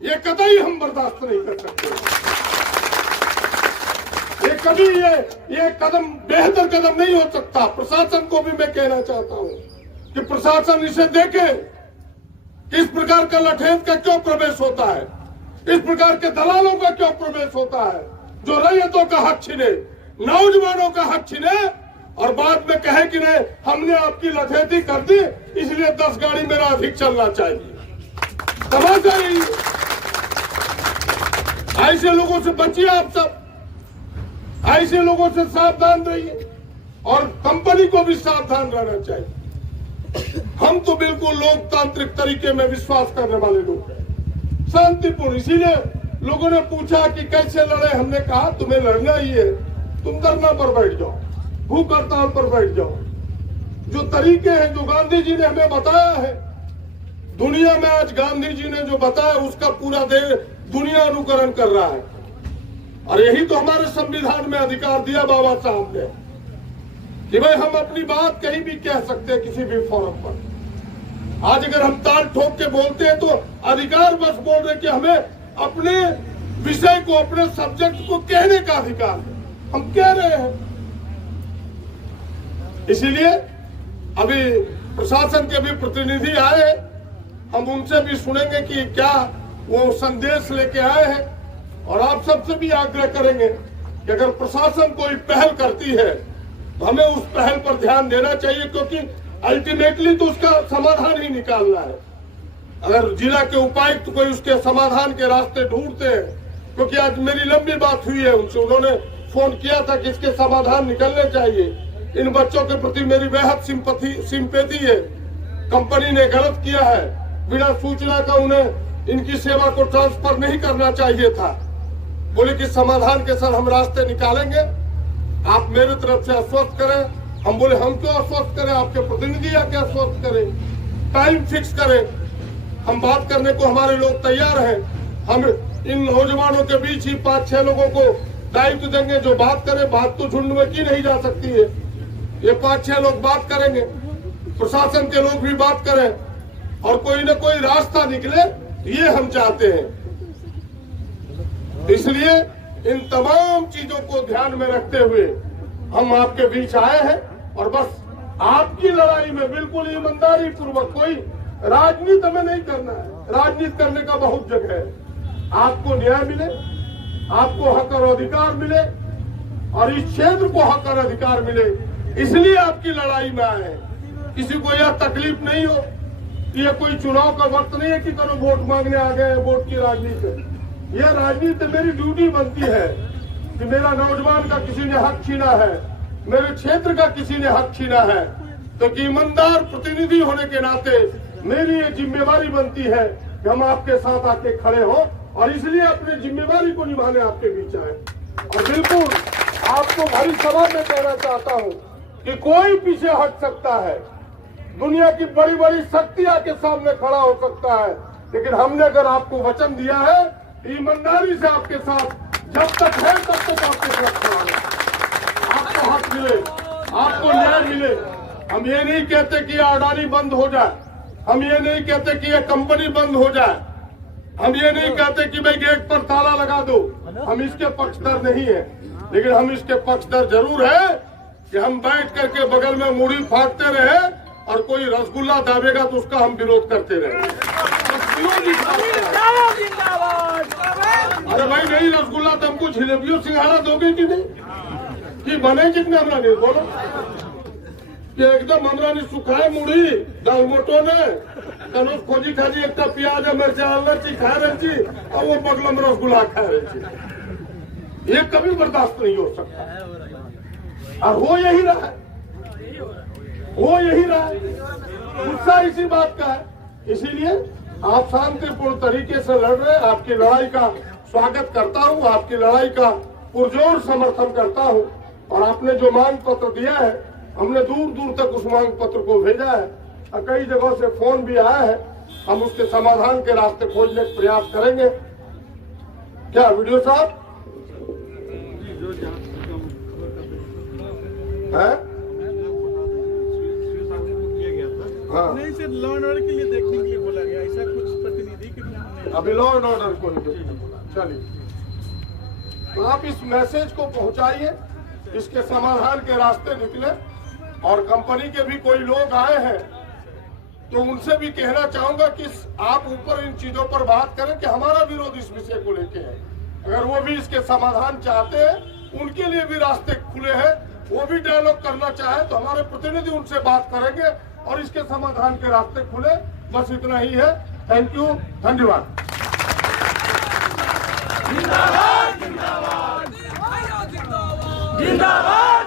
ये कतई हम बर्दाश्त नहीं कर सकते। ये कभी ये कदम बेहतर कदम नहीं हो सकता। प्रशासन को भी मैं कहना चाहता हूं कि प्रशासन इसे देखे कि इस प्रकार का लठेत का क्यों प्रवेश होता है, इस प्रकार के दलालों का क्यों प्रवेश होता है, जो रैयतों का हक छीने, नौजवानों का हक छीने और बाद में कहे कि नहीं हमने आपकी लठेती कर दी इसलिए 10 गाड़ी मेरा अधिक चलना चाहिए। तमाशा यही है। ऐसे लोगों से बचिए आप सब, ऐसे लोगों से सावधान रहिए और कंपनी को भी सावधान रहना चाहिए। हम तो बिल्कुल लोकतांत्रिक तरीके में विश्वास करने वाले लोग हैं, शांतिपूर्ण। इसीलिए लोगों ने पूछा कि कैसे लड़े, हमने कहा तुम्हें लड़ना ही है, तुम धरना पर बैठ जाओ, भूख हड़ताल पर बैठ जाओ। जो तरीके हैं जो गांधी जी ने हमें बताया है, दुनिया में आज गांधी जी ने जो बताया उसका पूरा दुनिया अनुकरण कर रहा है। और यही तो हमारे संविधान में अधिकार दिया बाबा साहब ने कि भाई हम अपनी बात कहीं भी कह सकते हैं किसी भी फोरम पर। आज अगर हम ताल ठोक के बोलते हैं तो अधिकार बस बोल रहे कि हमें अपने विषय को, अपने सब्जेक्ट को कहने का अधिकार है, हम कह रहे हैं। इसीलिए अभी प्रशासन के भी प्रतिनिधि आए, हम उनसे भी सुनेंगे कि क्या वो संदेश लेके आए हैं। और आप सबसे भी आग्रह करेंगे कि अगर प्रशासन कोई पहल करती है तो हमें उस पहल पर ध्यान देना चाहिए, क्योंकि अल्टीमेटली तो उसका समाधान ही निकालना है। अगर जिला के उपायुक्त कोई उसके समाधान के रास्ते ढूंढते हैं, क्योंकि आज मेरी लंबी बात हुई है उनसे, उन्होंने फोन किया था कि इसके समाधान निकलने चाहिए। इन बच्चों के प्रति मेरी बेहद सिंपैथी है। कंपनी ने गलत किया है, बिना सूचना का उन्हें इनकी सेवा को ट्रांसफर नहीं करना चाहिए था। बोले कि समाधान के सर हम रास्ते निकालेंगे, आप मेरे तरफ से आश्वस्त करें। हम बोले हम क्यों आश्वस्त करें, आपके प्रतिनिधि आके आश्वस्त करें, टाइम फिक्स करें। हम बात करने को हमारे लोग तैयार हैं। हम इन नौजवानों के बीच ही 5-6 लोगों को दायित्व देंगे जो बात करें। बात तो झुंड में की नहीं जा सकती है, ये 5-6 लोग बात करेंगे, प्रशासन के लोग भी बात करें और कोई न कोई रास्ता निकले, ये हम चाहते हैं। इसलिए इन तमाम चीजों को ध्यान में रखते हुए हम आपके बीच आए हैं और बस आपकी लड़ाई में बिल्कुल ईमानदारी पूर्वक, कोई राजनीति हमें नहीं करना है। राजनीति करने का बहुत जगह है। आपको न्याय मिले, आपको हक और अधिकार मिले और इस क्षेत्र को हक और अधिकार मिले, इसलिए आपकी लड़ाई में आए हैं। किसी को यह तकलीफ नहीं हो कि यह कोई चुनाव का वक्त नहीं है कि करो वोट मांगने आ गए, वोट की राजनीति। यह राजनीति मेरी ड्यूटी बनती है कि मेरा नौजवान का किसी ने हक छीना है, मेरे क्षेत्र का किसी ने हक छीना है, तो ईमानदार प्रतिनिधि होने के नाते मेरी ये जिम्मेवारी बनती है कि हम आपके साथ आके खड़े हो और इसलिए अपनी जिम्मेवारी को निभाने आपके बीच आए। और बिल्कुल आपको भरी सभा में कहना चाहता हूँ कि कोई पीछे हट सकता है, दुनिया की बड़ी बड़ी शक्तियां के सामने खड़ा हो सकता है, लेकिन हमने अगर आपको वचन दिया है ईमानदारी से आपके साथ जब तक है तब तक आपके साथ खड़ा है। आपको हक मिले, आपको न्याय मिले। हम ये नहीं कहते कि अडानी बंद हो जाए, हम ये नहीं कहते कि ये कंपनी बंद हो जाए, हम ये नहीं कहते कि भाई गेट पर ताला लगा दो। हम इसके पक्षधर नहीं है, लेकिन हम इसके पक्षधर जरूर है कि हम बैठ करके बगल में मुड़ी फाड़ते रहे और कोई रसगुल्ला दाबेगा तो उसका हम विरोध करते रहे। अरे भाई नहीं रसगुल्ला तो हमको जिलेबियों सिंघाड़ा दोगे कि नहीं, कि बने कितने हमरा नहीं बोलो कि एकदम हमरा नहीं सुखाए मुड़ी दालमोटो ने तनो खोजी खाजी एक प्याज मिर्चा आलना खा रही और वो बगल में रसगुल्ला खा रही। ये कभी बर्दाश्त नहीं हो सकता और हो यही रहा है, हो यही रहा है। गुस्सा इसी बात का है। इसीलिए आप शांतिपूर्ण तरीके से लड़ रहे हैं। आपकी लड़ाई का स्वागत करता हूं, आपकी लड़ाई का पुरजोर समर्थन करता हूं। और आपने जो मांग पत्र दिया है, हमने दूर दूर तक उस मांग पत्र को भेजा है और कई जगहों से फोन भी आया है। हम उसके समाधान के रास्ते खोजने का प्रयास करेंगे। क्या वीडियो साहब है? हाँ। नहीं, सिर्फ लॉ एंड ऑर्डर के लिए देखने के लिए बोला गया, ऐसा कुछ प्रतिनिधि के अभी लॉ एंड ऑर्डर को ही देखने बोला। चलिए, तो आप इस मैसेज को पहुंचाइए, इसके समाधान के रास्ते निकले। और कंपनी के भी कोई लोग आए हैं तो उनसे भी कहना चाहूंगा कि आप ऊपर इन चीजों पर बात करें कि हमारा विरोध इस विषय को लेके है। अगर वो भी इसके समाधान चाहते हैं, उनके लिए भी रास्ते खुले हैं, वो भी डायलॉग करना चाहे तो हमारे प्रतिनिधि उनसे बात करेंगे और इसके समाधान के रास्ते खुले। बस इतना ही है। थैंक यू, धन्यवाद। जिंदाबाद